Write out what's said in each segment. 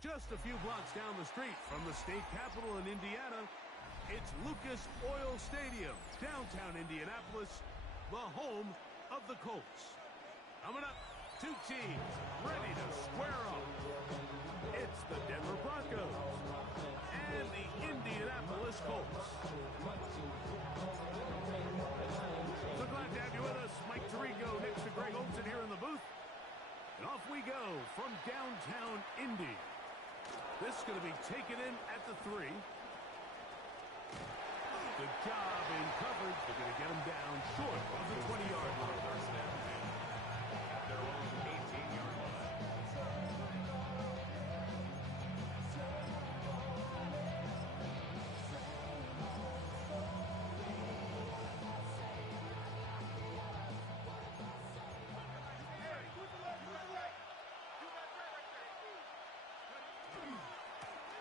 Just a few blocks down the street from the state capitol in Indiana, it's Lucas Oil Stadium, downtown Indianapolis, the home of the Colts. Coming up, two teams ready to square up. It's the Denver Broncos and the Indianapolis Colts. So glad to have you with us. Mike Tirico next to Greg Olsen here in the booth. And off we go from downtown Indy. This is going to be taken in at the 3. Good job in coverage. They're going to get him down short of the 20-yard line. First down at their own 18-yard line.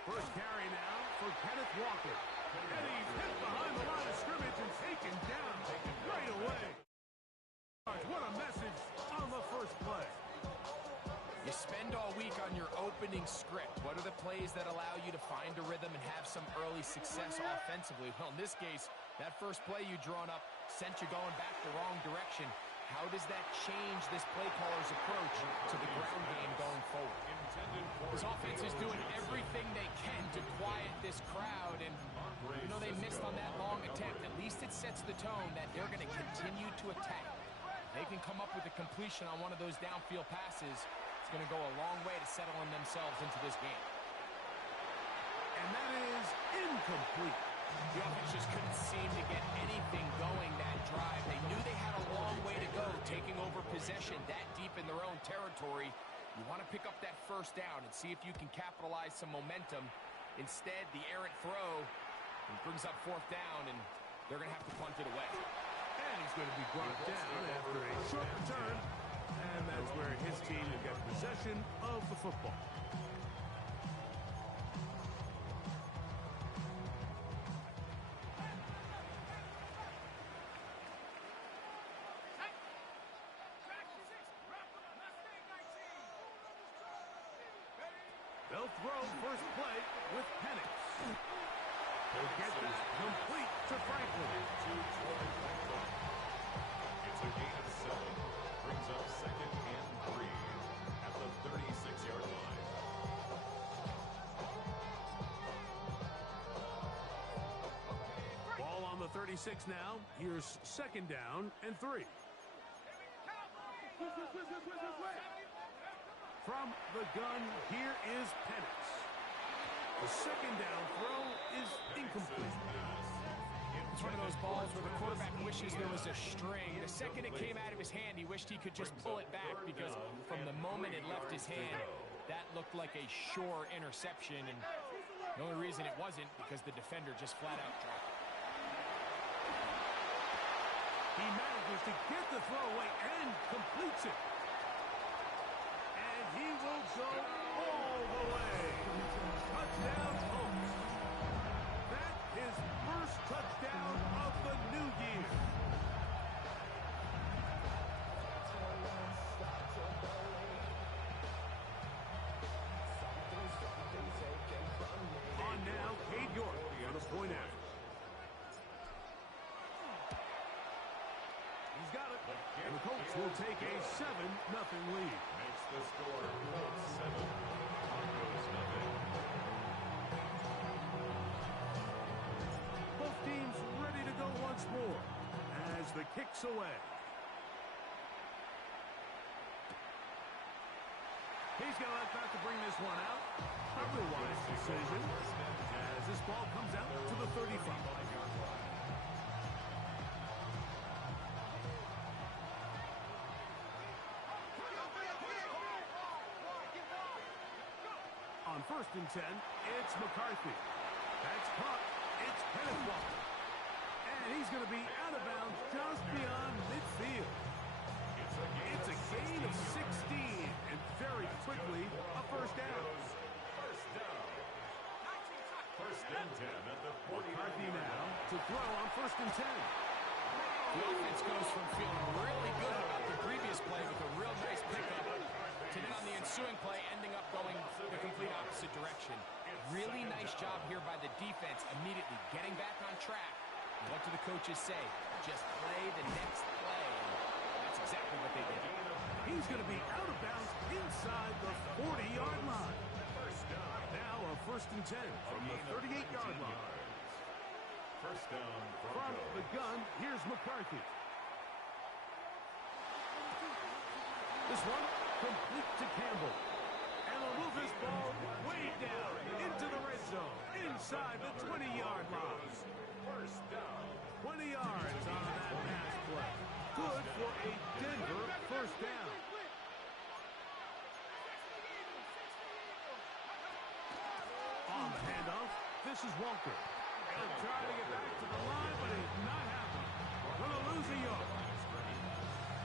First carry now for Kenneth Walker. And he's hit behind the line of scrimmage and taken down right away. What a message on the first play. You spend all week on your opening script. What are the plays that allow you to find a rhythm and have some early success offensively? Well, in this case, that first play you drawn up sent you going back the wrong direction. How does that change this play caller's approach to the ground game going forward? This offense is doing everything they can to quiet this crowd, and you know they missed on that long attempt. At least it sets the tone that they're going to continue to attack. They can come up with a completion on one of those downfield passes. It's going to go a long way to settling themselves into this game. And that is incomplete. The offense just couldn't seem to get anything going that drive. They knew they had a long way to go, taking over possession that deep in their own territory. You want to pick up that first down and see if you can capitalize some momentum. Instead, the errant throw brings up fourth down, and they're going to have to punt it away. And he's going to be brought down after a short return. And that's where his team will get possession of the football. They'll throw first play with Penix. They'll get that complete to Franklin. It's a gain of 7. Brings up 2nd and 3 at the 36-yard line. Ball on the 36 now. Here's 2nd down and 3. From the gun, here is Penix. The 2nd down throw is incomplete. It's one of those balls where the quarterback wishes there was a string. The second it came out of his hand, he wished he could just pull it back, because from the moment it left his hand, that looked like a sure interception. And the only reason it wasn't because the defender just flat out dropped it. He manages to get the throw away and completes it. He will go all the way. Touchdown, Colts. That's his first touchdown of the new year. On now, Cade York on a point after. He's got it. And the Colts will take a 7-0 lead. Makes the score Colts 7, Broncos 0. Both teams ready to go once more as the kick's away. He's got it back to bring this one out. Otherwise decision as this ball comes out to the 35. On 1st and 10, it's McCarthy. That's caught. It's Kenneth Walker. And he's going to be out of bounds just beyond midfield. It's a gain of 16, and very quickly, a first down. First and 10 at the 40. McCarthy now to throw on 1st and 10. The offense goes from feeling really good about the previous play with a real nice pickup And then on the ensuing play, ending up going the complete opposite direction. Really nice job here by the defense, immediately getting back on track. What do the coaches say? Just play the next play. And that's exactly what they did. He's going to be out of bounds inside the 40-yard line. Now a 1st and 10 from the 38-yard line. First down From the gun, here's McCarthy. This one complete to Campbell. And he'll move this ball way down into the red zone, inside the 20-yard line. First down. 20 yards on that pass play. Good for a Denver first down. On the handoff, this is Walker. He'll try to get back to the line, but it's not happening. Gonna lose a yard.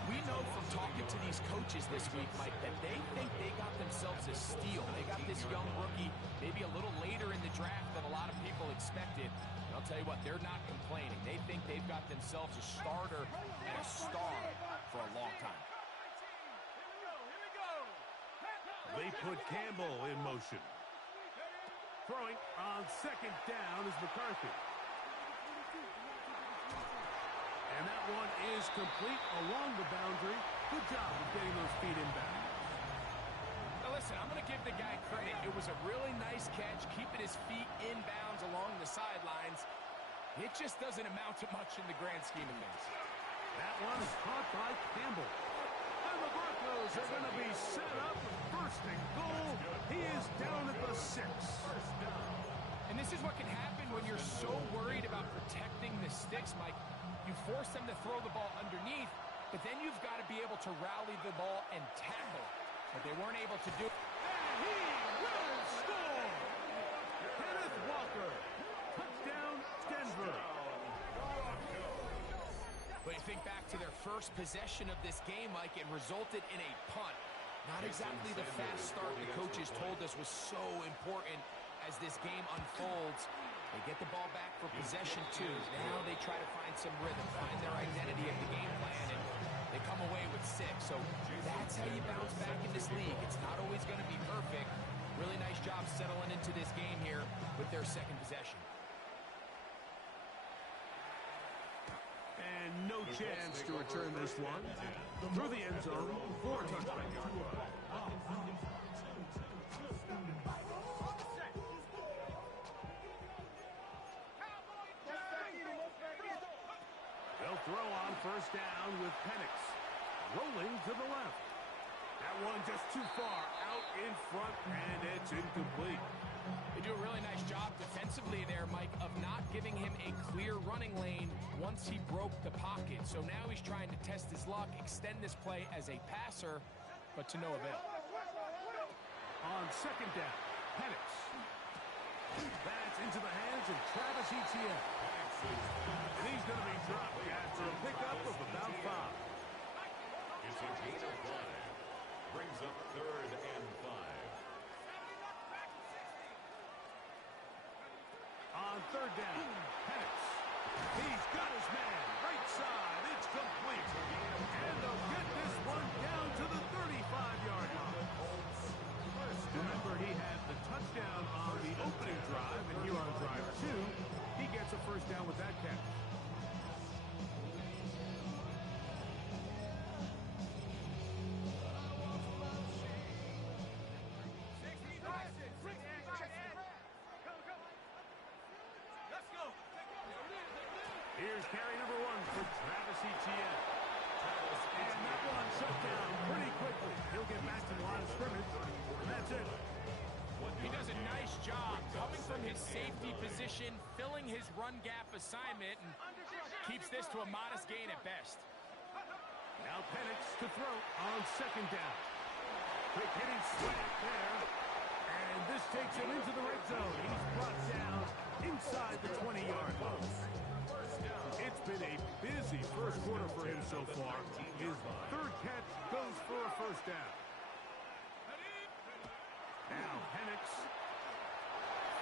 We know from talking to these coaches this week, Mike, that they think they got themselves a steal. They got this young rookie maybe a little later in the draft than a lot of people expected. And I'll tell you what, they're not complaining. They think they've got themselves a starter and a star for a long time. They put Campbell in motion. Throwing on 2nd down is McCarthy. And that one is complete along the boundary. Good job of getting those feet in back. Now listen, I'm going to give the guy credit. It was a really nice catch, keeping his feet in bounds along the sidelines. It just doesn't amount to much in the grand scheme of things. That one is caught by Campbell. And the Broncos are going to be set up. 1st and goal. He is down at the 6. And this is what can happen when you're so worried about protecting the sticks, Mike. You force them to throw the ball underneath, but then you've got to be able to rally the ball and tackle. But they weren't able to do it. And he will score! Kenneth Walker. Touchdown, Denver. But you think back to their first possession of this game, Mike, it resulted in a punt. Not exactly the fast start the coaches told us was so important as this game unfolds. They get the ball back for possession 2. Now they try to find some rhythm, find their identity of the game plan, and they come away with 6. So that's how you bounce back in this league. It's not always going to be perfect. Really nice job settling into this game here with their 2nd possession. And no chance to return this one. Through the end zone, 4 touchdowns. They'll throw on 1st down with Penix. Rolling to the left. That one just too far out in front, and it's incomplete. They do a really nice job defensively there, Mike, of not giving him a clear running lane once he broke the pocket. So now he's trying to test his luck, extend this play as a passer, but to no avail. On 2nd down, Penix. That's into the hands of Travis Etienne. And he's going to be dropped after a pickup of about 5. It's a gain of 5. Brings up 3rd and 5. On 3rd down, Penix. He's got his man. Right side. It's complete. And they'll get this one down to the 35-yard line. Remember, he had the touchdown on the opening drive, and here on drive 2, he gets a 1st down with that catch. Here's carry number 1 for Travis Etienne. And that one shut down pretty quickly. He'll get back to the line of scrimmage, and that's it. He does a nice job coming from his safety position, filling his run gap assignment, and keeps this to a modest gain at best. Now Penix to throw on 2nd down. Quick hitting slant there. And this takes him into the red zone. He's brought down inside the 20-yard line. It's been a busy first quarter for him so far. His 3rd catch goes for a 1st down. Now Penix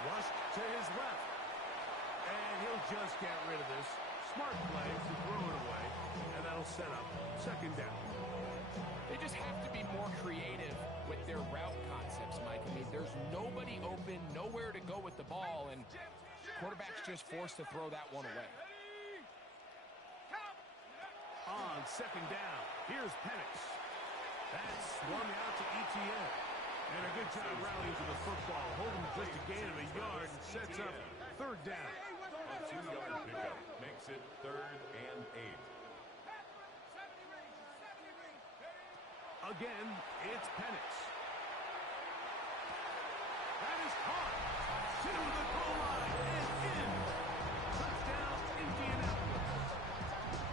flushed to his left. And he'll just get rid of this. Smart play to throw it away. And that'll set up second down. They just have to be more creative with their route concepts, Mike. I mean, there's nobody open, nowhere to go with the ball, and quarterback's just forced to throw that one away. On second down, here's Penix. That's swung out to Etienne. And a good job rallying to the football, holding just a gain of a yard and sets up third down. A 2-yard pickup makes it 3rd and 8. Again, it's Penix. That is caught to the goal line and in. Touchdown, Indianapolis.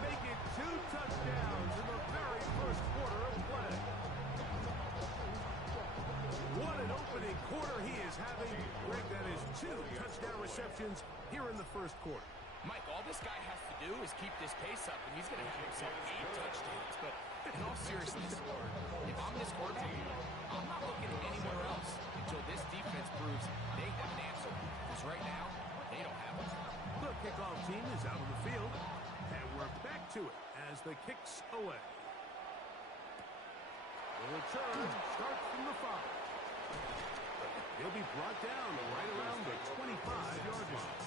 Make it 2 touchdowns in the very first quarter of play. What an opening quarter he is having. Greg, that is 2 touchdown receptions here in the first quarter. Mike, all this guy has to do is keep this pace up, and he's going to have himself 8 touchdowns. But in all seriousness, if I'm this quarterback, I'm not looking anywhere else until this defense proves they have an answer. Because right now, they don't have it. The kickoff team is out on the field, and we're back to it as the kick's away. The return starts from the 5. He'll be brought down right around the 25-yard line.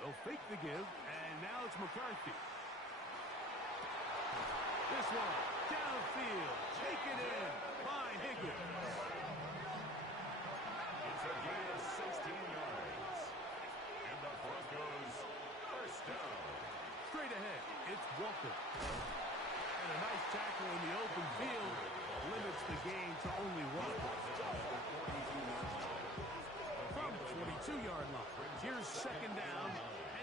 They'll fake the give, and now it's McCarthy. This one, downfield, taken in by Higgins. It's a gain of 16 yards. And the Broncos first down. Straight ahead, it's Walker. And a nice tackle in the open field limits the gain to only 1. From the 42-yard line, here's second down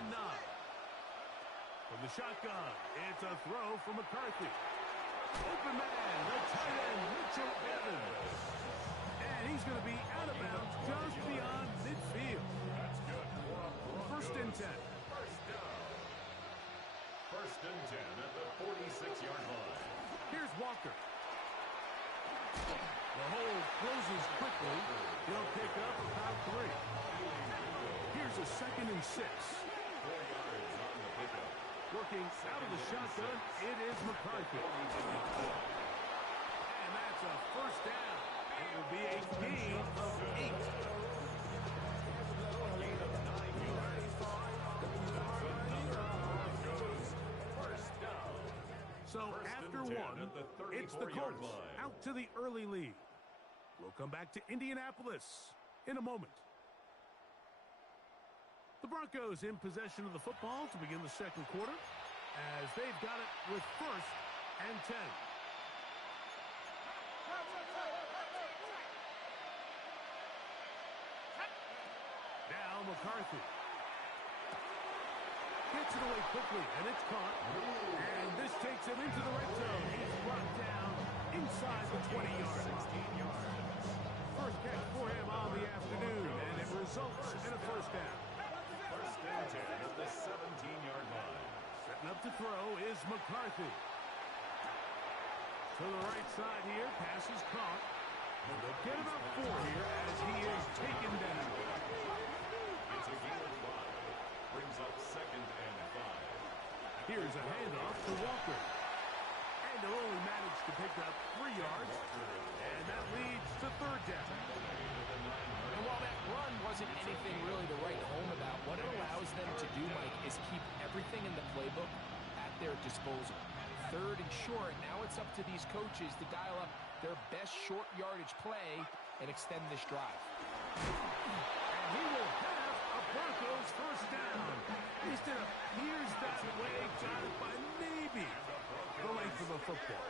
and 9. From the shotgun, it's a throw from McCarthy. Open man, the tight end, Mitchell Evans. And he's going to be out of bounds just beyond midfield. That's good. First and 10. First down. First and 10 at the 46-yard line. Here's Walker. The hole closes quickly. He'll pick up about 3. Here's a second and 6. 4 yards on the pickup. Working out of the shotgun, it is McCarthy. And that's a first down. It will be a gain of 8. A gain of 9 yards. That's another Broncos first down. So First after and 10 one, at the it's the 34-yard Colts line. out to the early lead. We'll come back to Indianapolis in a moment. The Broncos in possession of the football to begin the second quarter as they've got it with first and 10. Now McCarthy. Gets it away quickly, and it's caught. And this takes him into the red zone. He's brought down inside the 20-yard line. First catch for him on the afternoon, and it results in a first down. First and 10 at the 17-yard line. Setting up to throw is McCarthy. To the right side here, pass is caught. They'll get about 4 here as he is taken down. It's a gain of 5. Brings up second and 5. Here's a handoff to Walker. And they'll only manage to pick up 3 yards. And that leads to third down. And while that run wasn't anything really to write home about, what it allows them to do, Mike, is keep everything in the playbook at their disposal. Third and short, now it's up to these coaches to dial up their best short yardage play and extend this drive. And he will have a Broncos first down. At least it appears that way. Got it by maybe the length of the football.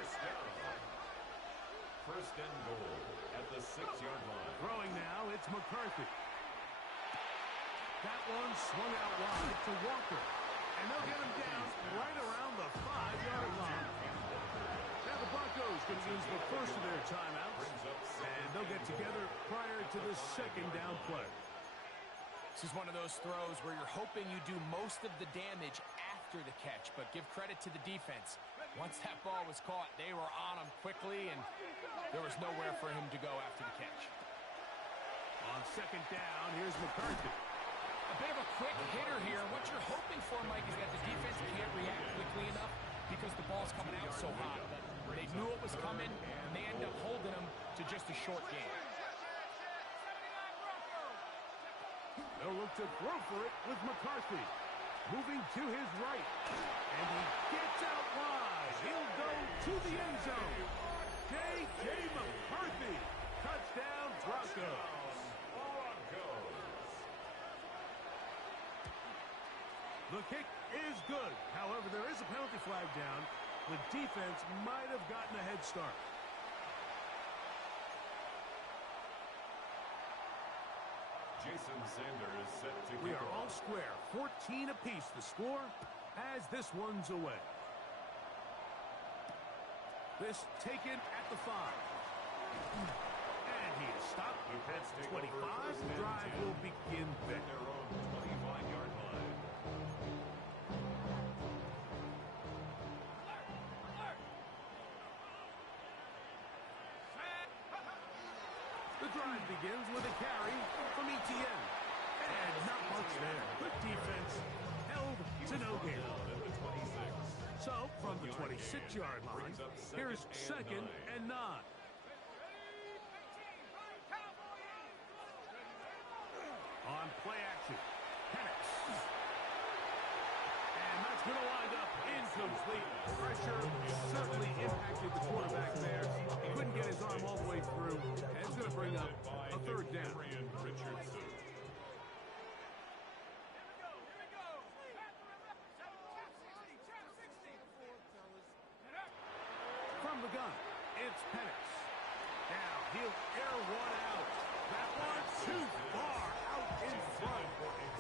First and goal at the 6-yard line. Throwing now, it's McCarthy. That one swung out wide to Walker. And they'll get him down right around the 5-yard line. Now the Broncos can use the first of their timeouts. And they'll get together prior to the second down play. This is one of those throws where you're hoping you do most of the damage after the catch, but give credit to the defense. Once that ball was caught, they were on him quickly, and there was nowhere for him to go after the catch. On second down, here's McCarthy. A bit of a quick hitter here. What you're hoping for, Mike, is that the defense can't react quickly enough because the ball's coming out so hot. But they knew it was coming, and they end up holding him to just a short game. They'll look to throw for it with McCarthy. Moving to his right. And he gets out wide. He'll go to the end zone. J.J. McCarthy. Touchdown, Broncos. The kick is good. However, there is a penalty flag down. The defense might have gotten a head start. Jason Sanders set to We kick are all off. square. 14 apiece the score as this one's away. This taken at the 5. And he is stopped The Colts at take 25. over first The and drive 10 will begin at there. their own 25-yard line. The drive begins with a carry from Etienne. And not much there. Good defense held to no gain. At the 26. So, from the 26-yard line, here's second and 9. On play action, Penix. And that's going to wind up incomplete. Pressure certainly impacted the quarterback there. He couldn't get his arm all the way through. And it's going to bring up a third down. Adrian Richardson. From the gun, it's Penix. Now he'll air one out. That one too far out in front.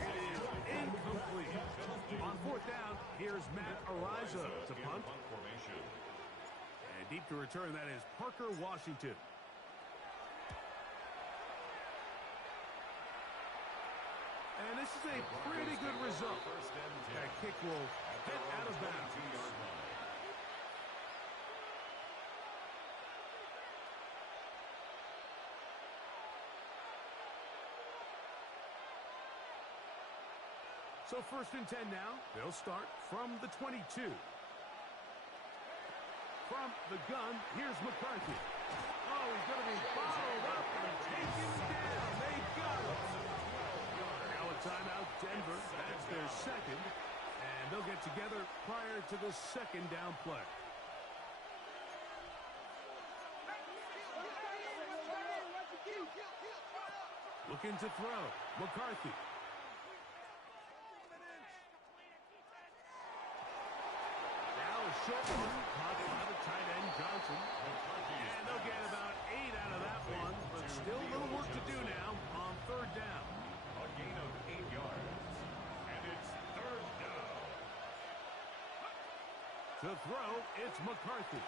It is incomplete. On fourth down, here's Matt Ariza to punt. Punt formation. And deep to return, that is Parker Washington. And this is a pretty good result. First and 10. That kick will head out of bounds. 22-yard line. So first and 10 now. They'll start from the 22. From the gun, here's McCarthy. Oh, he's going to be bottled up and taken down. They got him. Now a timeout, Denver. That's their second. And they'll get together prior to the second down play. Looking to throw. McCarthy. Now a short one, caught by the tight end Johnson. And they'll get about 8 out of that one, but still a little work to do now on third down. A gain of 8 yards. And it's third down. To throw, it's McCarthy.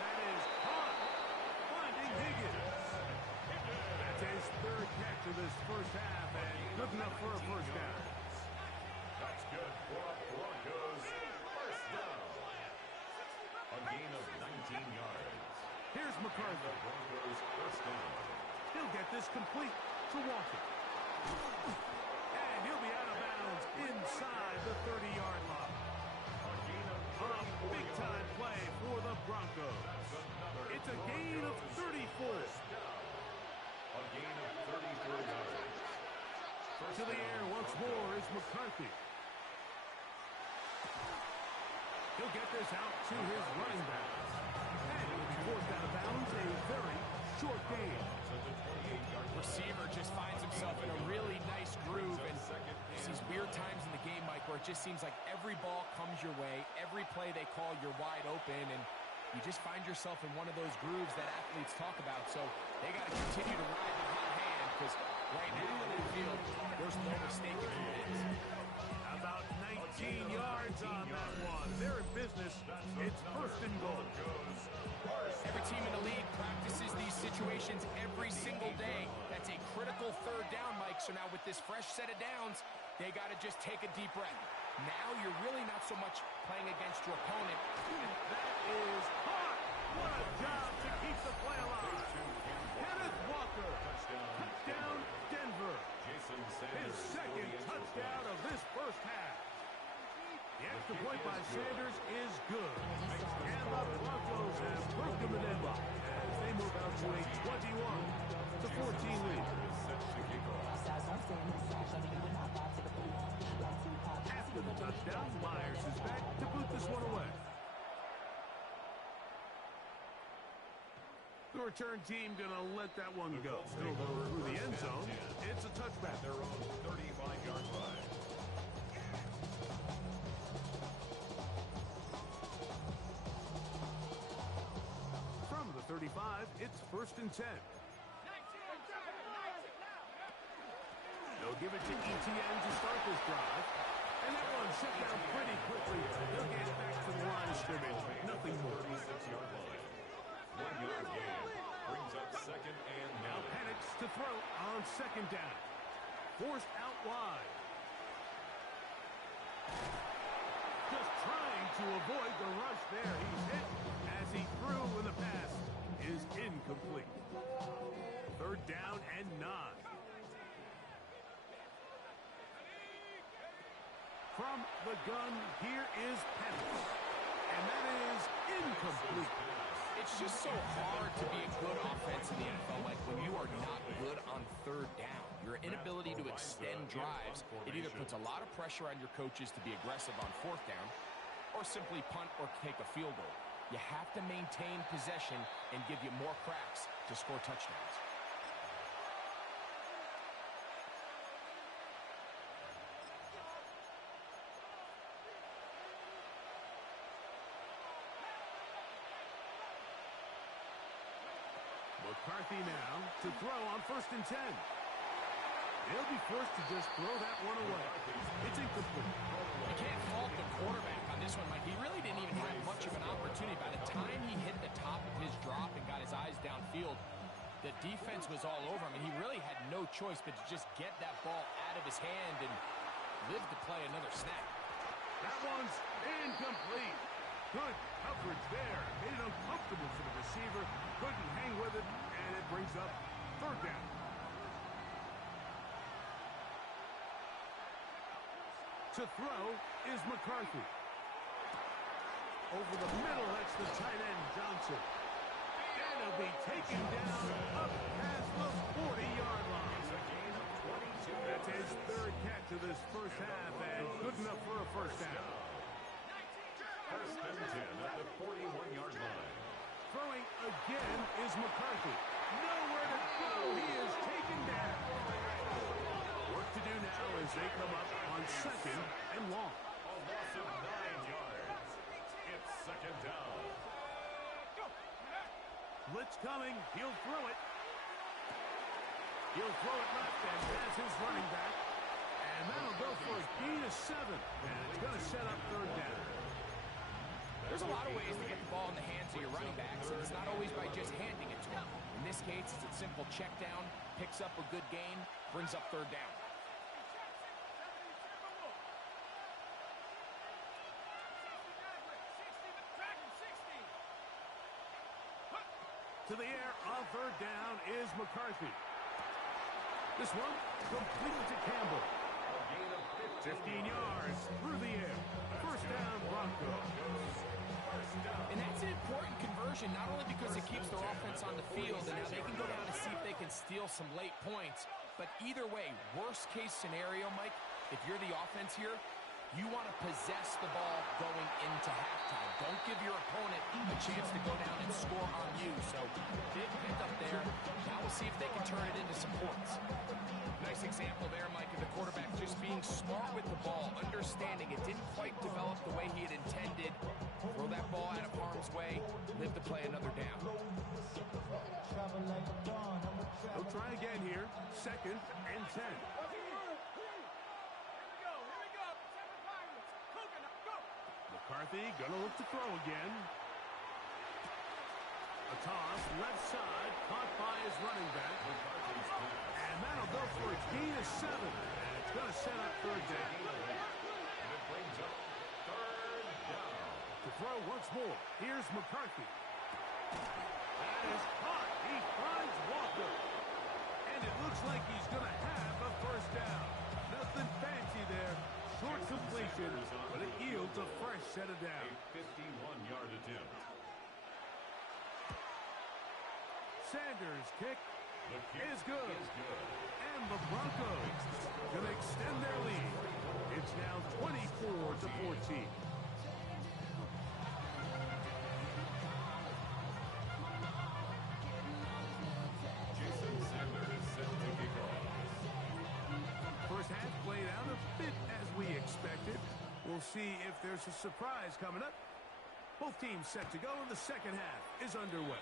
That is caught. Finding Higgins. That's his third catch of this first half, and good enough for a first down. That's good for a Broncos first down. A gain of 19 yards. Here's The McCarthy. Broncos first down. He'll get this complete to Walker. And he'll be out of bounds inside the 30-yard line. A gain of A big-time play for the Broncos. It's a gain of 34. a gain of 34 yards. To the air once more is McCarthy. He'll get this out to his running back. And he'll be forced out of bounds. A very short gain. Receiver just finds himself in a really nice groove, and there's these weird times in the game, Mike, where it just seems like every ball comes your way, every play they call, you're wide open, and you just find yourself in one of those grooves that athletes talk about. So they got to continue to ride the hot hand, because right now in the field, there's no mistaking who it is. About 19 yards on that one. They're in business. It's first and goal. Every team in the league practices these situations every single day. That's a critical third down, Mike. So now with this fresh set of downs, they got to just take a deep breath. Now you're really not so much playing against your opponent. That is hot. What a job to keep the play alive. Kenneth Walker. Touchdown, Denver. His second touchdown of this first half. The extra point by Sanders is good. And the Broncos have broken the deadlock as they move out to a 21-14 lead. After the touchdown, Myers is back to boot this one away. The return team gonna let that one go. It'll go through the end zone. It's a touchback. Their own 35-yard line. From the 35, it's 1st and 10. They'll give it to ETN to start this drive. And that one set down pretty quickly. They'll get it back to the line of scrimmage. Nothing more. 36-yard line. 1-yard gain. Brings up 2nd and Now 9. Penix to throw on 2nd down. Forced out wide. Just trying to avoid the rush there. He's hit as he threw when the pass is incomplete. 3rd down and 9. From the gun, here is Penix. And that is incomplete. It's just so hard to be a good offense in the NFL, like when you are not good on 3rd down. Your inability to extend drives, it either puts a lot of pressure on your coaches to be aggressive on 4th down or simply punt or take a field goal. You have to maintain possession and give you more cracks to score touchdowns. McCarthy now to throw on 1st and 10. They'll be forced to just throw that one away. It's incomplete. You can't fault the quarterback on this one, Mike. He really didn't even have much of an opportunity. By the time he hit the top of his drop and got his eyes downfield, the defense was all over him, and he really had no choice but to just get that ball out of his hand and live to play another snap. That one's incomplete. Good coverage there. Made it uncomfortable for the receiver. Couldn't hang with it, and it brings up 3rd down. To throw is McCarthy. Over the middle, that's the tight end, Johnson. And he'll be taken down up past the 40-yard line. That's his 3rd catch of this first half, and good enough for a 1st down. 1st and 10 at the 41-yard line. Throwing again is McCarthy. Nowhere to go. He is taken down. Work to do now as they come up on 2nd and long. A loss of 9 yards. It's 2nd down. Blitz coming. He'll throw it. He'll throw it left and pass his running back. And that'll go for a gain of 7. And it's going to set up 3rd down. There's a lot of ways to get the ball in the hands of your running backs, and it's not always by just handing it to them. In this case, it's a simple check down, picks up a good gain, brings up 3rd down. To the air on 3rd down is McCarthy. This one completed to Campbell. 15 yards through the air. 1st down, Broncos. And that's an important conversion, not only because it keeps their offense on the field, and now they can go down and see if they can steal some late points. But either way, worst case scenario, Mike, if you're the offense here, you want to possess the ball going into halftime. Don't give your opponent a chance to go down and score on you. So big pickup there. Now we'll see if they can turn it into some points. Nice example there, Mike, of the quarterback just being smart with the ball, understanding it didn't quite develop the way he had intended. Throw that ball out of harm's way, live to play another down. They'll try again here. 2nd and 10. McCarthy gonna look to throw again. A toss, left side, caught by his running back. And that'll go for a gain of 7. And it's going to set up third down. And it brings up third down. To throw once more, here's McCarthy. That is caught. He finds Walker. And it looks like he's going to have a first down. Nothing fancy there. Short completion, but it yields a fresh set of downs. A 51-yard attempt. Sanders' kick The kick is good. is good. And the Broncos going to extend their lead. It's now 24-14. Jason Sanders set to kick off. First half played out a bit as we expected. We'll see if there's a surprise coming up. Both teams set to go, and the second half is underway.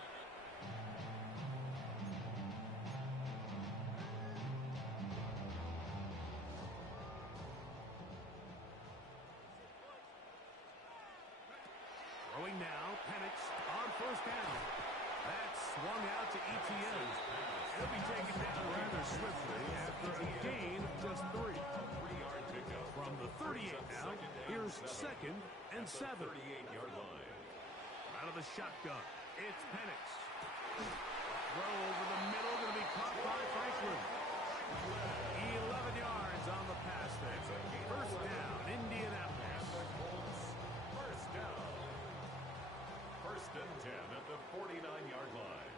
Throwing now, Penix on first down. That's swung out to Etienne. He'll be taken down rather swiftly after a gain of just 3. 3-yard pickup. From the 38 now, here's 2nd and 7. 38-yard line. Out of the shotgun, it's Penix. Throw over the middle, going to be caught by Franklin. 11 yards on the pass there. First down, Indianapolis. First down. First and 10 at the 49-yard line.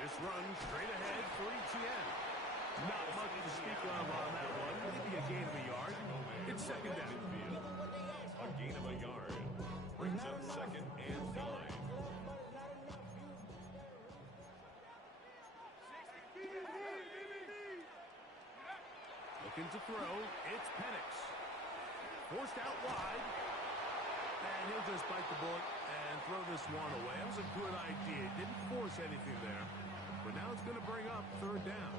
This run straight ahead for Etienne. Not much to speak of on that one. Maybe a gain of a yard. It's second down. A gain of a yard. Brings up 2nd and 9. Looking to throw, it's Penix. Forced out wide. And he'll just bite the bullet and throw this one away. That was a good idea. Didn't force anything there. But now it's going to bring up third down.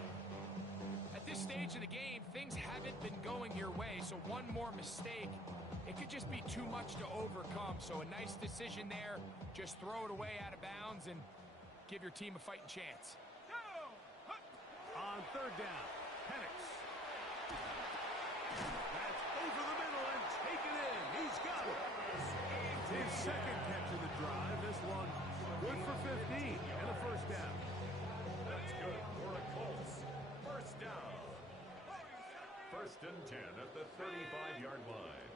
At this stage of the game, things haven't been going your way, so one more mistake, it could just be too much to overcome. So a nice decision there. Just throw it away out of bounds and give your team a fighting chance. On third down, Penix. That's over the middle and taken in. He's got it. His second catch of the drive. This one good for 15 and a first down. That's good for a Colts. First down. First and 10 at the 35-yard line.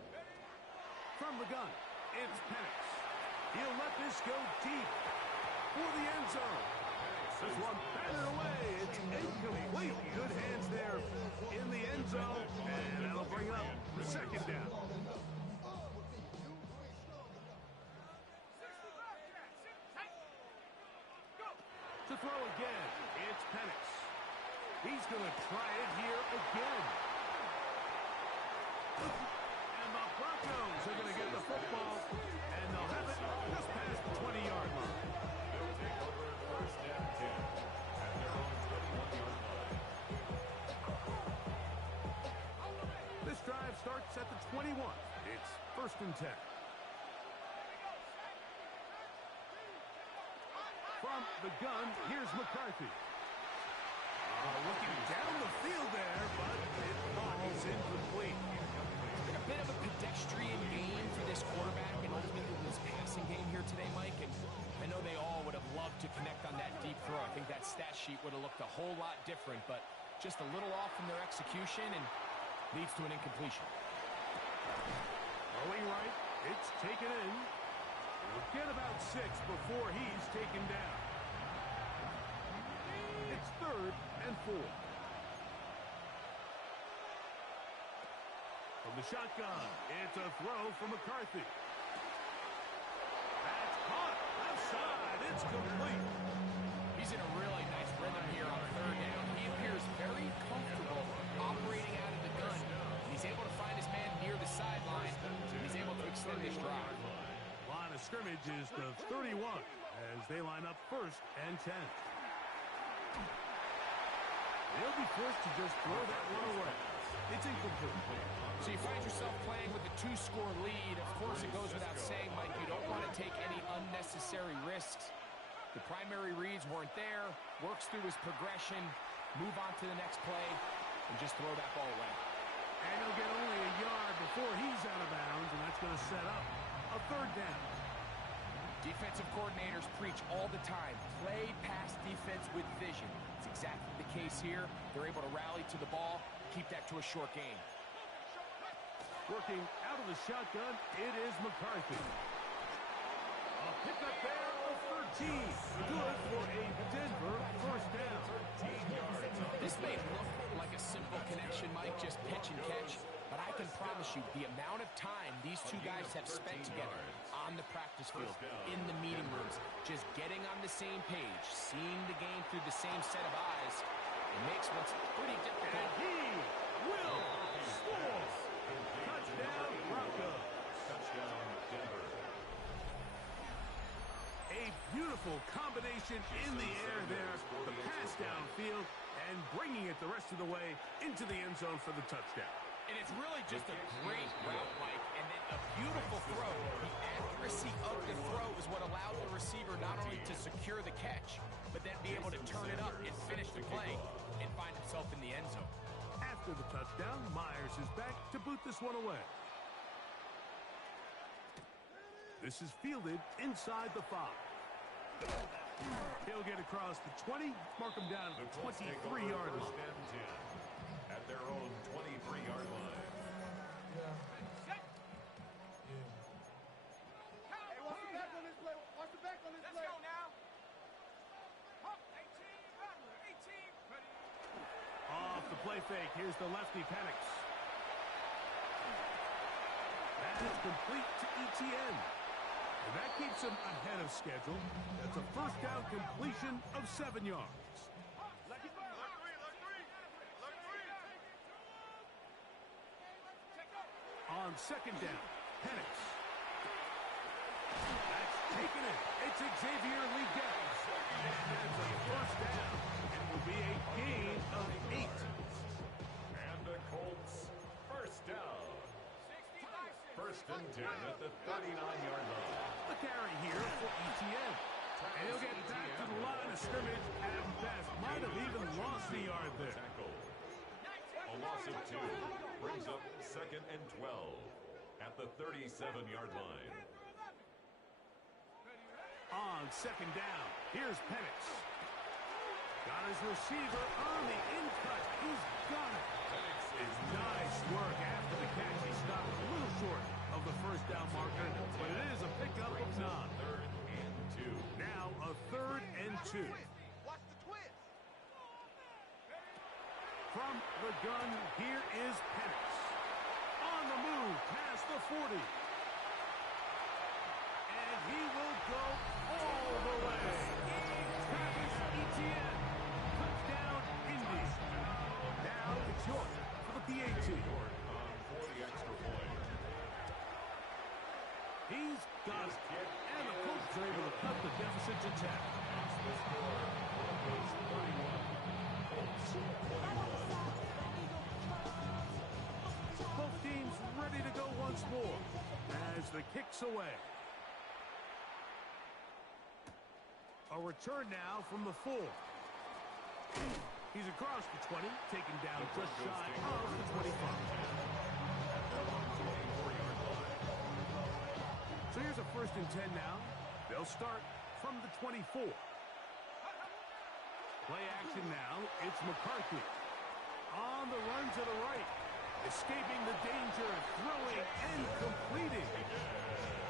From the gun, it's Penix. He'll let this go deep for the end zone. This one batted away. It's incomplete. Good hands there in the end zone. And that'll bring up the second down. To throw again, it's Penix. He's going to try it here again. And the Broncos are going to get the football, and they'll have it just past the 20-yard line. They'll take over first and 10 at their own 21-yard line. This drive starts at the 21. It's first and 10. From the gun, here's McCarthy. Looking down the field there, but it falls incomplete. A bit of a pedestrian game for this quarterback and ultimately this passing game here today, Mike. And I know they all would have loved to connect on that deep throw. I think that stat sheet would have looked a whole lot different, but just a little off in their execution and leads to an incompletion. Throwing right, it's taken in. We'll get about 6 before he's taken down. It's third and 4. From the shotgun, it's a throw from McCarthy. That's caught. Left side, it's complete. He's in a really nice rhythm here on third down. He appears very comfortable operating out of the gun. He's able to find his man near the sideline, and he's able to extend this drive. Line of scrimmage is the 31 as they line up first and 10. They'll be forced to just throw that one away. It's incomplete. So you find yourself playing with a 2 2-score lead. Of course, it goes without saying, Mike, you don't want to take any unnecessary risks. The primary reads weren't there, works through his progression, move on to the next play, and just throw that ball away. And he'll get only a yard before he's out of bounds, and that's going to set up a third down. Defensive coordinators preach all the time, play pass defense with vision. It's exactly the case here. They're able to rally to the ball, keep that to a short game. Working out of the shotgun, it is McCarthy. A pickup there of 13. Good for a Denver first down. This may look like a simple connection, Mike, just pitch and catch. But I can promise you the amount of time these two guys have spent together on the practice field, in the meeting rooms, just getting on the same page, seeing the game through the same set of eyes, it makes what's pretty difficult. And he will score. Touchdown, Broncos. Touchdown, Denver. A beautiful combination in the air there. The pass downfield and bringing it the rest of the way into the end zone for the touchdown. And it's really just a great route, Mike, and then a beautiful throw. The accuracy of the throw is what allowed the receiver not only to secure the catch, but then be able to turn it up and finish the play and find himself in the end zone. After the touchdown, Myers is back to boot this one away. This is fielded inside the 5. He'll get across the 20, mark him down at the 23-yard line. First and 10 at their own 23-yard line. Hey, watch the back on this play. Watch the back on this play. Let's go now. 18. Off the play fake, here's the lefty Penix. That is complete to Etienne. And that keeps him ahead of schedule. That's a first down completion of 7 yards. On second down, Penix. That's taken it. It's Xavier Legette. And that's a first down. It will be a gain of 8. And the Colts first down. First and 10 at the 39-yard line. The carry here for Etienne. And he'll get back to the line of scrimmage at best. Might have even lost the yard there. Tackle. A loss of 2 brings up second and 12 at the 37-yard line. On second down, here's Penix. Got his receiver on the in-cut. He's got it. It's nice work after the catch. He stopped a little short of the first down marker, but it is a pickup of 9. Third and 2. Now a third and 2. Watch the twist. From the gun, here is Penix. On the move, past the 40. And he will go all the way. Travis Etienne. Touchdown, Indy. Now it's York for the PAT. York on for the extra point. He's got it. And the Colts are able to cut the deficit to 10. The score, Broncos 31, Colts 21. Both teams ready to go once more as the kick's away. A return now from the 4. He's across the 20, taken down just shy of the 25. So here's a first and 10 now. They'll start from the 24. Play action now. It's McCarthy. On the run to the right. Escaping the danger, throwing and completing.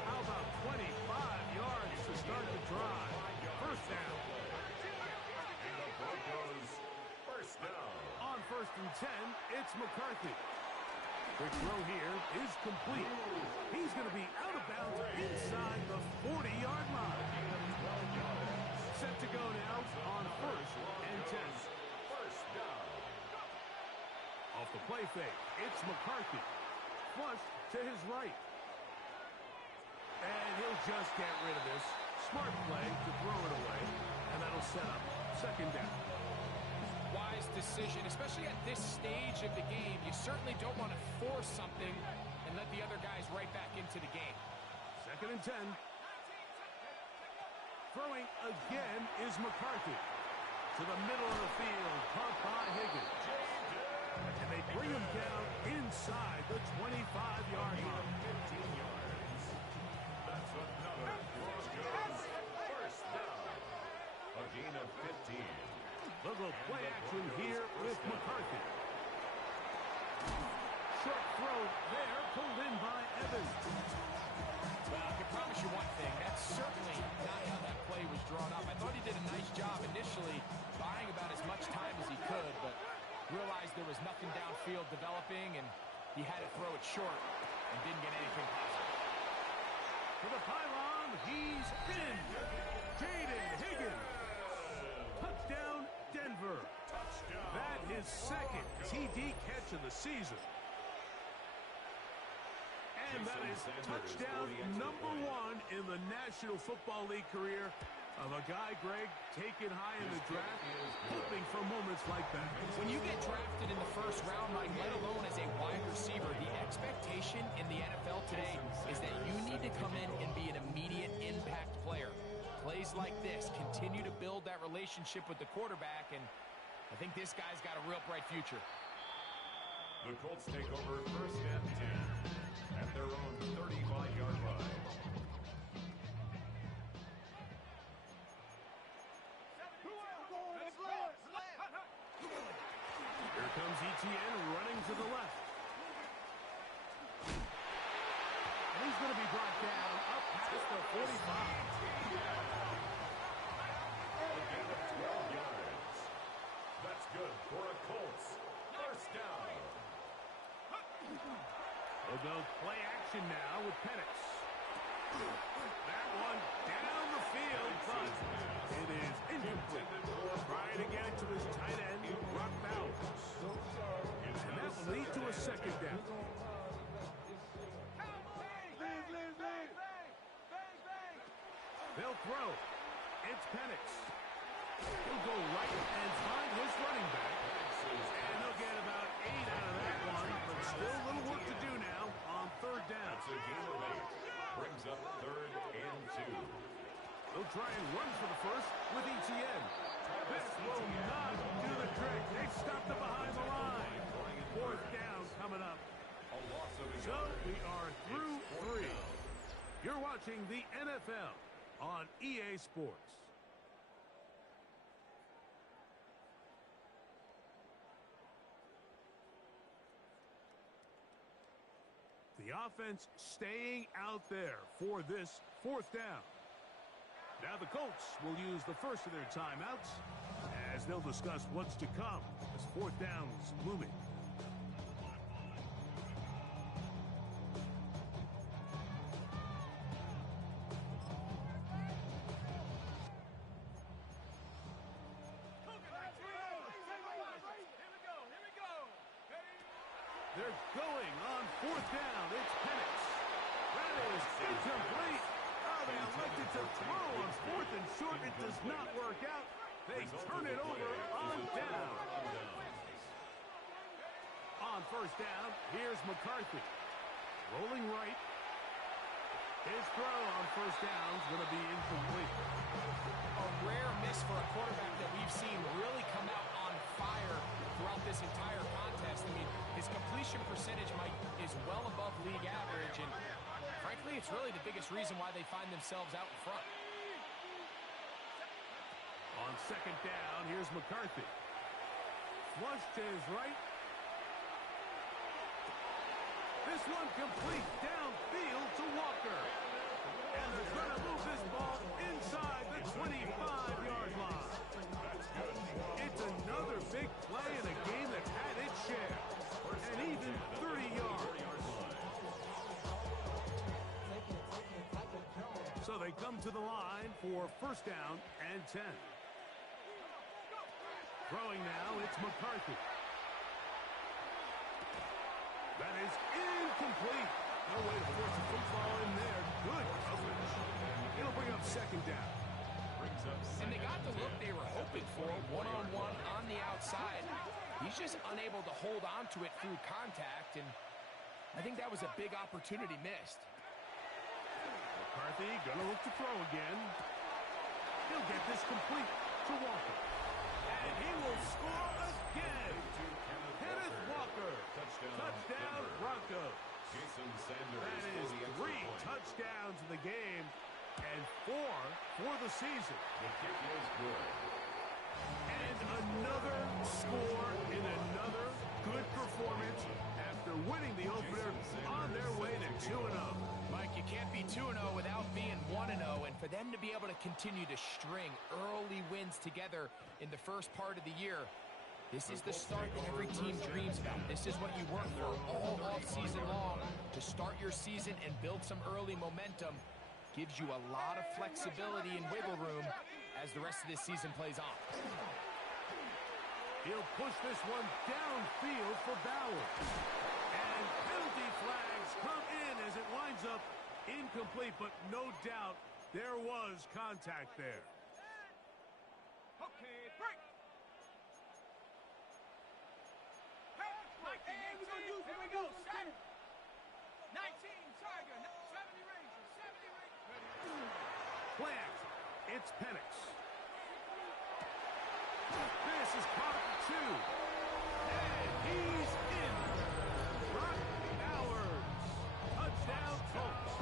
How about 25 yards to start the drive? First down. And the Broncos first down. On first and 10, it's McCarthy. The throw here is complete. He's going to be out of bounds inside the 40-yard line. Set to go now on first and 10. First down. Off the play fake, it's McCarthy. Flush to his right. And he'll just get rid of this. Smart play to throw it away. And that'll set up second down. Wise decision, especially at this stage of the game. You certainly don't want to force something and let the other guys right back into the game. 2nd and 10. Throwing again is McCarthy. To the middle of the field, caught by Higgins. And they bring him down inside the 25-yard line. 15 yards. That's another Broncos first down. A gain of 15. They'll go play action here with McCarthy. Short throw there, pulled in by Evans. Well, I can promise you one thing. That's certainly not how that play was drawn up. I thought he did a nice job initially buying about as much time as he could, but realized there was nothing downfield developing, and he had to throw it short and didn't get anything positive. To the pylon, he's in. Jaden Higgins. Touchdown, Denver. That is 2nd TD catch of the season. And that is touchdown number 1 in the National Football League career of a guy, Greg, taken high in the draft, hoping for moments like that. When you get drafted in the first round, Mike, let alone as a wide receiver, the expectation in the NFL today is that you need to come in and be an immediate impact player. Plays like this continue to build that relationship with the quarterback, and I think this guy's got a real bright future. The Colts take over 1st and 10 at their own 35-yard line. Here comes Etienne running to the left. And he's going to be brought down up past the 45. A gain of 12 yards. That's good for a Colts first down. We'll go play action now with Penix. That one down the field, but it is incomplete. Trying to get it to his tight end, Brock Bowers. And that will lead to a 2nd down. They'll throw. It's Penix. He'll go right and find his running back. And they'll get about 8 out of that one, but still a little work to do now on 3rd down. That's a gain of 8. Brings up 3rd and 2. They'll try and run for the first with Etienne. This will not do the trick. They've stopped it behind the line. 4th down coming up. A loss of a So yard. we are through 3. You're watching the NFL on EA Sports. The offense staying out there for this 4th down. Now the Colts will use the first of their timeouts as they'll discuss what's to come as 4th down's looming. They're going on 4th down. It's Penix. That is incomplete. Oh, they elected to throw on 4th and short. It does not work out. They turn it over on down. On 1st down, here's McCarthy. Rolling right. His throw on 1st down is going to be incomplete. A rare miss for a quarterback that we've seen really come out on fire throughout this entire contest. I mean, his completion percentage, Mike, is well above league average, and frankly, it's really the biggest reason why they find themselves out in front. On 2nd down, here's McCarthy. Flush to his right. This one complete downfield to Walker. And they're going to move this ball inside the 25-yard line. It's another big play in a game that had its share. And even 30 yards. So they come to the line for 1st down and 10. Throwing now, it's McCarthy. That is incomplete. No way to force a football in there. Good coverage. It'll bring up 2nd down. And they got the look they were hoping for, one-on-one on the outside. He's just unable to hold on to it through contact, and I think that was a big opportunity missed. McCarthy gonna look to throw again. He'll get this complete to Walker. And he will score again. Kenneth Walker. Touchdown Broncos. Jason Sanders. That is 3 touchdowns in the game and 4 for the season. The kick is good. And another score in another good performance after winning the opener on their way to 2-0. Mike, you can't be 2-0 without being 1-0, and for them to be able to continue to string early wins together in the first part of the year, this is the start that every team dreams about. This is what you work for all off-season long. To start your season and build some early momentum gives you a lot of flexibility and wiggle room as the rest of this season plays on. He'll push this one downfield for Bowers. And penalty flags come in as it winds up incomplete, but no doubt there was contact there. Okay, break. Hey, we're gonna do some. Here we go. Set. 19, Tiger. 70 Rangers. 70 Rangers. Play action. It's Penix. This is caught for 2. And he's in. Brock Bowers. Touchdown Colts.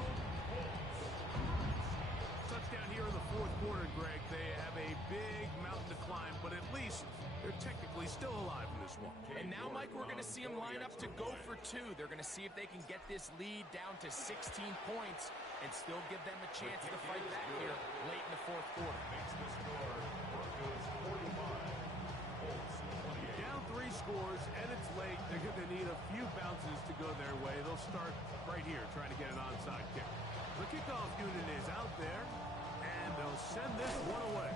Touchdown here in the fourth quarter, Greg. They have a big mountain to climb, but at least they're technically still alive in this one. And now, Mike, we're going to see them line up to go for 2. They're going to see if they can get this lead down to 16 points and still give them a chance to fight back here late in the fourth quarter. Makes the score. Broncos 45. Colts 28. Down 3 scores, and it's late. They're going to need a few bounces to go their way. They'll start right here trying to get an onside kick. The kickoff unit is out there, and they'll send this one away.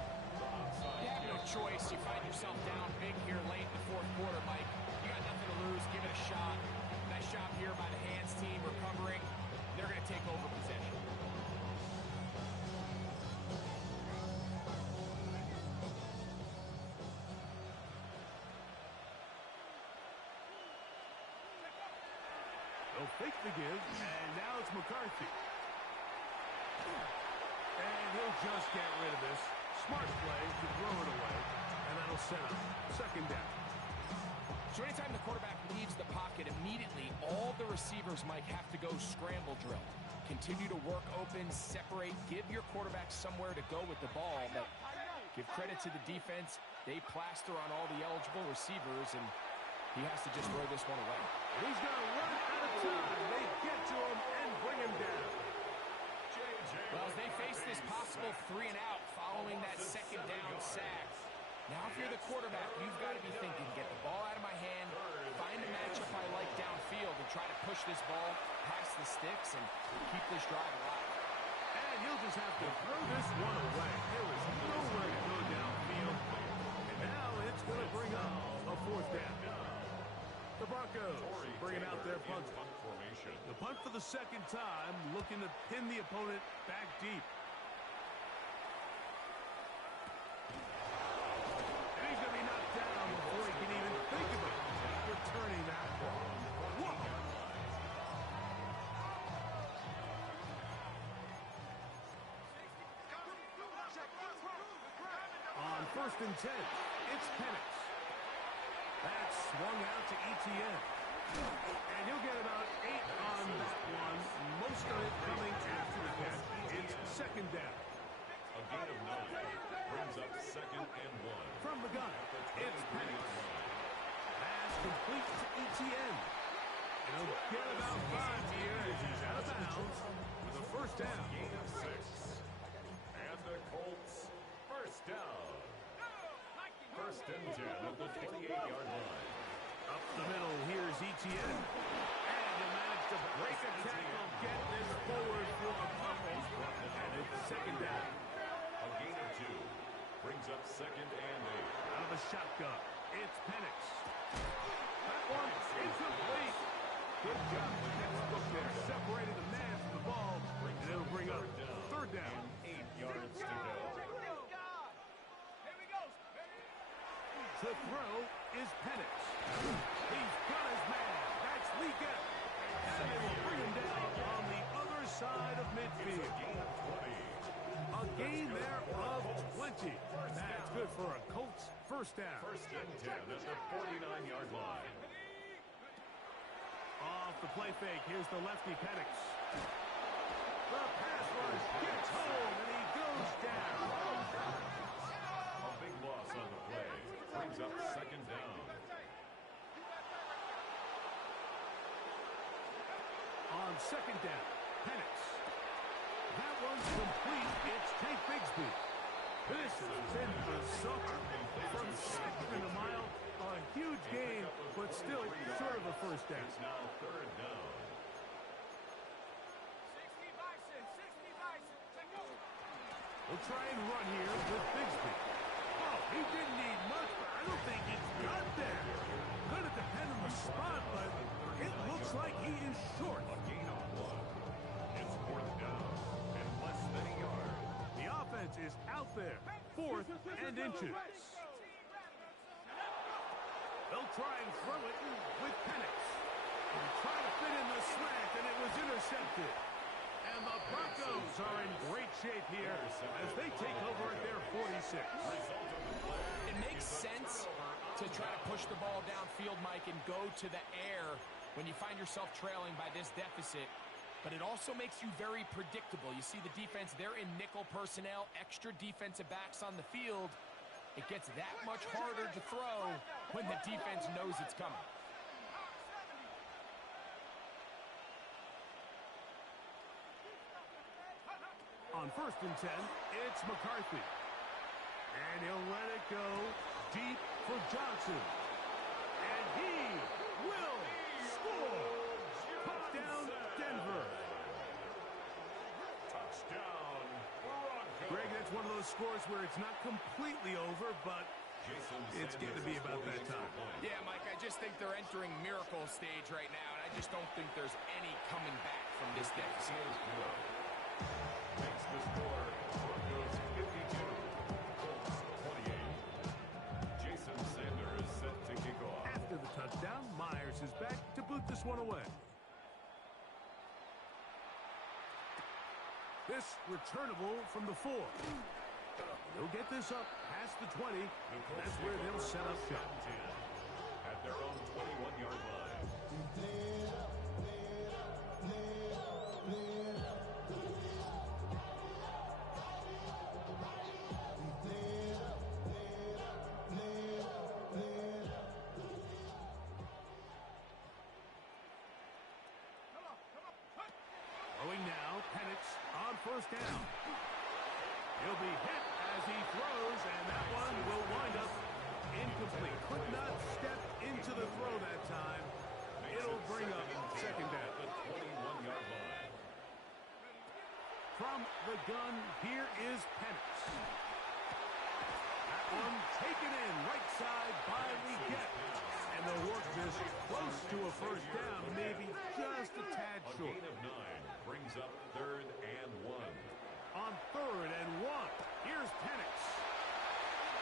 You have no choice. You find yourself down big here late in the fourth quarter, Mike. You got nothing to lose. Give it a shot. Nice job here by the hands team recovering. They're going to take over possession. They'll fake the give, and now it's McCarthy. And he'll just get rid of this. Smart play to throw it away, and that'll set up second down. So anytime the quarterback leaves the pocket, immediately all the receivers might have to go scramble drill. Continue to work open, separate, give your quarterback somewhere to go with the ball, but give credit to the defense. They plaster on all the eligible receivers, and he has to just throw this one away. He's going to run out of time. They get to him and bring him down. Well, as they face this possible 3 and out following that second down sack, now if you're the quarterback, you've got to be thinking, get the ball out of my hand, find a matchup I like downfield, and try to push this ball past the sticks and keep this drive alive. And he'll just have to throw this one away. There was nowhere to go downfield. And now it's going to bring up a 4th down. The Broncos bringing out their punt. The punt for the second time, looking to pin the opponent back deep. And he's going to be knocked down before he can even think about returning that ball. On 1st and 10, it's Penix. That's swung out to Etienne. And he'll get about 8 on that one. Most of it coming after the catch. It's second down. A gain of 9 brings up 2nd and 1. From the gun, it's Penix. Pass complete to Etienne. And he'll get about 5 here as he's out of bounds with a 1st down. Gain of 6. And the Colts, 1st down. 1st and 10 at the 28-yard line. Up the middle, here's Etienne. And he'll manage to break a tackle, get this forward for a couple. And it's second down. A gain of 2 brings up 2nd and 8. Out of the shotgun, it's Penix. That one incomplete. Good job with the textbook there. Separated the man from the ball. And it'll bring up 3rd down. 8 yards to go. To throw, is Penix. He's got his man. That's Liga. And they will bring him down on the other side of midfield. A gain there of 20. That's good for a Colts first down. First and 10 at the 49-yard line. Off the play fake, here's the lefty Penix. The pass rush gets home, and he goes down. A big loss on the play. Brings up second down. On second down, Penix. That one's complete. It's Tank Bigsby. This has been bizarre. From second and a mile, a huge gain, but still short of a first down. It's now third down. We'll try and run here with Bigsby. Oh, he didn't need much, but I don't think he's got there. Gonna depend on the spot, but it looks like he is short. A gain of 1. It's fourth down and less than a yard. The offense is out there. 4th and inches. They'll try and throw it with Penix. They try to fit in the slant, and it was intercepted. And the Broncos are in great shape here as they take over at their 46. It makes sense to try to push the ball downfield, Mike, and go to the air when you find yourself trailing by this deficit. But it also makes you very predictable. You see the defense, they're in nickel personnel, extra defensive backs on the field. It gets that much harder to throw when the defense knows it's coming. On 1st and 10, it's McCarthy. And he'll let it go deep for Johnson. And he will score. Touchdown, Denver. Touchdown, Broncos. Greg, that's one of those scores where it's not completely over, but it's getting to be about that time. Yeah, Mike, I just think they're entering miracle stage right now, and I just don't think there's any coming back from this deficit. Makes the score Broncos 52, Colts 28. Jason Sanders is set to kick off. After the touchdown, Myers is back to boot this one away. This returnable from the 4. They'll get this up past the 20. That's where they'll set up shop. At their own 21-yard line. Throwing now, Penix on 1st down. He'll be hit as he throws, and that one will wind up incomplete. Could not step into the throw that time. It'll bring up second down. The 21-yard line. From the gun, here is Penix. That one taken in right side by Leggett. And they'll work this close to a first down, maybe just a tad A short. gain of 9 brings up third and 1. On 3rd and 1, here's Penix.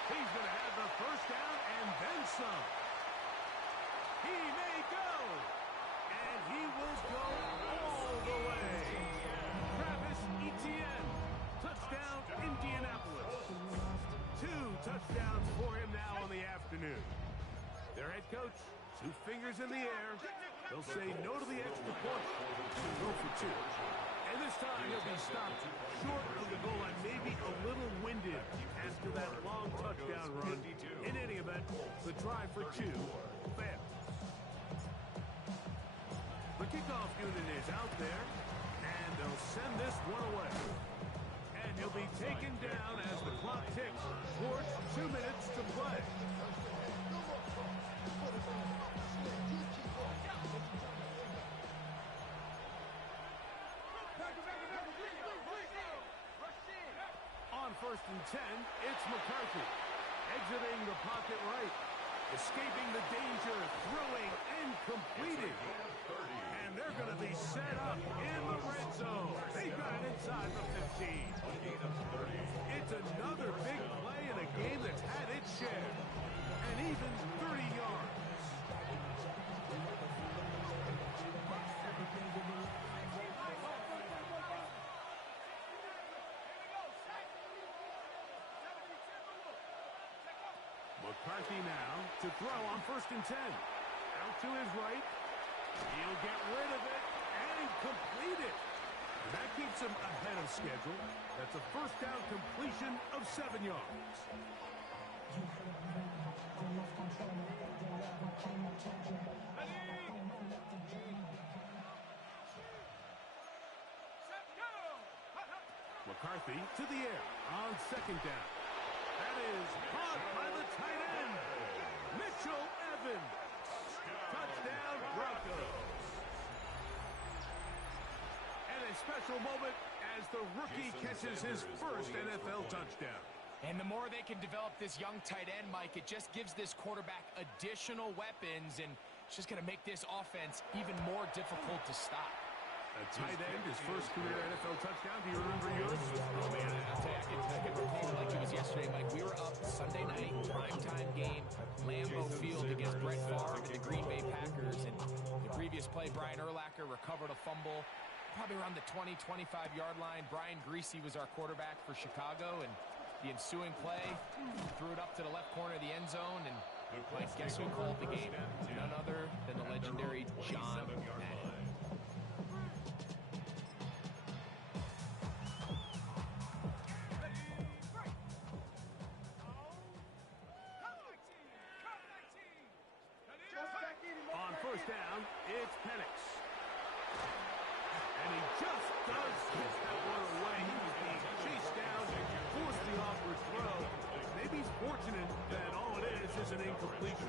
He's going to have the first down and then some. He may go. And he will go all the way. Travis Etienne. Touchdown, Indianapolis. 2 touchdowns for him now on the afternoon. Their head coach, 2 fingers in the air. They'll say no to the extra point. Go for 2. And this time he'll be stopped short of the goal line, maybe a little winded after that long touchdown run. In any event, the try for 2 fails. The kickoff unit is out there, and they'll send this one away. And he'll be taken down as the clock ticks towards 2 minutes to play. On 1st and 10, it's McCarthy. Exiting the pocket right. Escaping the danger, throwing and completing. And they're going to be set up in the red zone. They got it inside the 15. It's another big play in a game that's had its share. an even 30 yards. McCarthy now to throw on 1st and 10. Out to his right. He'll get rid of it and complete it. And that keeps him ahead of schedule. That's a 1st down completion of 7 yards. McCarthy to the air on 2nd down. That is caught by the tight end, Mitchell Evans. Touchdown, Broncos. And a special moment as the rookie catches his first NFL touchdown. And the more they can develop this young tight end, Mike, it just gives this quarterback additional weapons, and it's just going to make this offense even more difficult to stop. A tight end, his first career NFL touchdown. Do you remember yours? Oh, man, I'll tell you, I can recall it like it was yesterday, Mike. We were up Sunday night, primetime game, Lambeau Field against Brett Favre and the Green Bay Packers. And the previous play, Brian Urlacher recovered a fumble, probably around the 20, 25-yard line. Brian Griese was our quarterback for Chicago, and the ensuing play, threw it up to the left corner of the end zone, and Mike, guess who called the game? None other than the legendary John Madden. On 1st down, it's Penix. And he just does get that one away. He was being chased down, forced the awkward throw. Maybe he's fortunate that all it is an incompletion.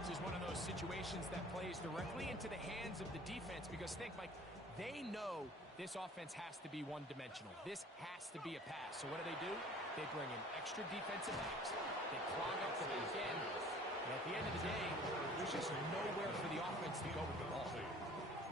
This is one of those situations that plays directly into the hands of the defense because think, Mike, they know this offense has to be one-dimensional. This has to be a pass. So what do? They bring in extra defensive backs. They clog up the back end. And at the end of the day, there's just nowhere for the offense to go with the ball.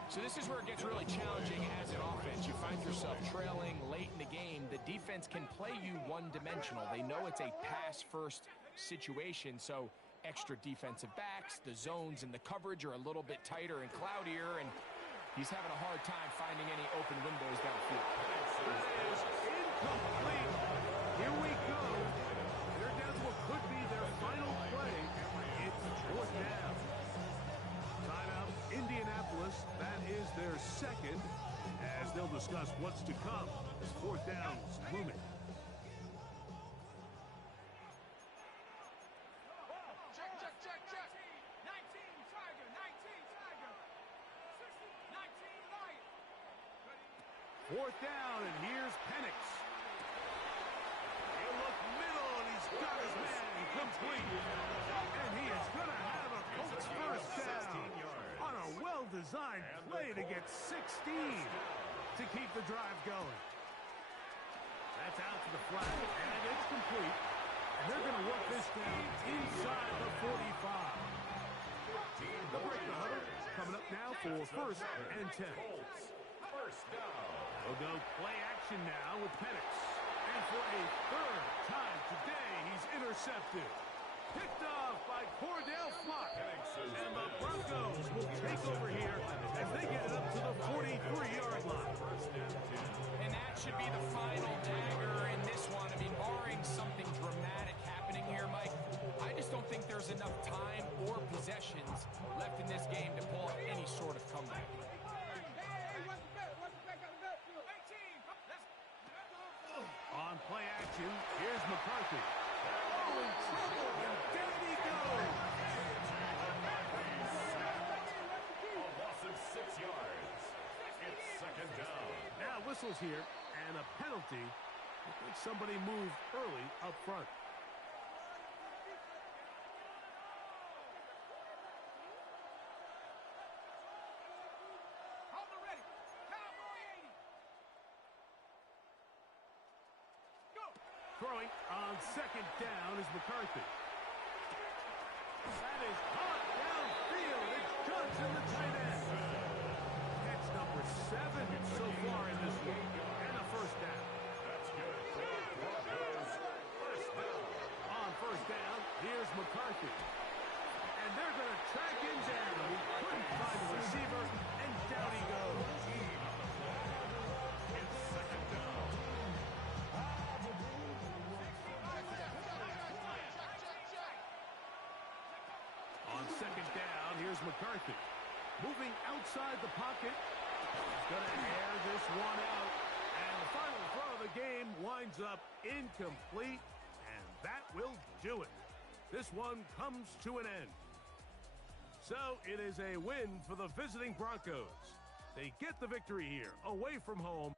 So this is where it gets really challenging as an offense. You find yourself trailing late in the game. The defense can play you one-dimensional. They know it's a pass-first situation, so extra defensive backs, the zones and the coverage are a little bit tighter and cloudier, and he's having a hard time finding any open windows downfield. That is incomplete. Here we go. They're down to what could be their final play. It's 4th down. Timeout, Indianapolis. That is their second, as they'll discuss what's to come as 4th down's looming. Check. 19 Tiger. 19 Lion. 4th down, and here's Penix. He'll look middle, and he's got his man complete. And he is going to have a Colts 1st down on a well-designed play to get 16 to keep the drive going. That's out to the flat, and it's complete. And they're going to work this down inside the 45. They'll break the huddle. Coming up now for 1st and 10. 1st down. They'll go play action now with Penix. And for a 3rd time today, he's intercepted. Picked off by Cordell Flock. And the Broncos will take over here as they get it up to the 43-yard line. And that should be the final dagger in this one. I mean, barring something dramatic happening here, Mike, I just don't think there's enough time or possessions left in this game to pull off any sort of comeback. On play action, here's McCarthy. Oh, in trouble, and down he goes. A loss of 6 yards. It's 2nd down. Now whistles here, and a penalty. I think somebody moved early up front. Throwing on 2nd down is McCarthy. That is caught downfield. It's Johnson, the tight end. Catch number 7 so far in this one. And a 1st down. That's good for Broncos. 1st down. On 1st down, here's McCarthy. McCarthy. And they're going to track him down. He couldn't find the receiver, and down he goes. It's second down. On second down, here's McCarthy. Moving outside the pocket. He's going to air this one out. And the final throw of the game winds up incomplete. And that will do it. This one comes to an end. So it is a win for the visiting Broncos. They get the victory here, away from home.